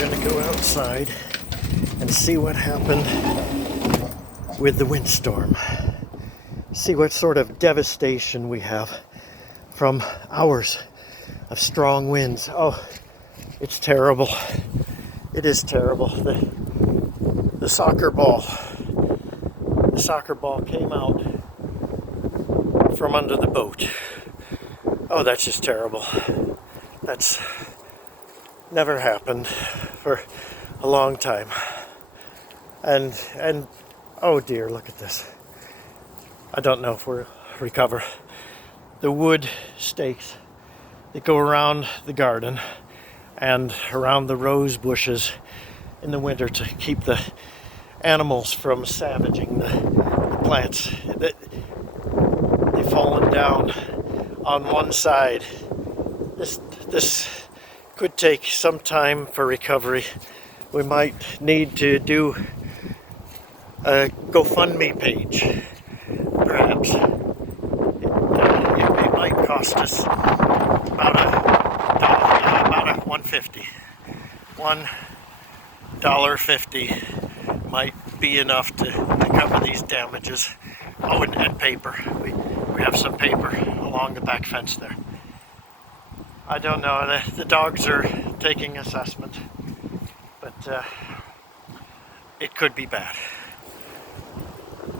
going to go outside and see what happened with the windstorm. See what sort of devastation we have from hours of strong winds. Oh, it's terrible. It is terrible. The soccer ball came out from under the boat. Oh, that's just terrible. That's never happened for a long time. And oh dear, look at this. I don't know if we'll recover. The wood stakes that go around the garden and around the rose bushes in the winter to keep the animals from savaging the plants. They've fallen down on one side. This could take some time for recovery. We might need to do a GoFundMe page, perhaps. It might cost us about a $1.50 might be enough to cover these damages. Oh, and paper. We have some paper along the back fence there. I don't know. The dogs are taking assessment, but it could be bad.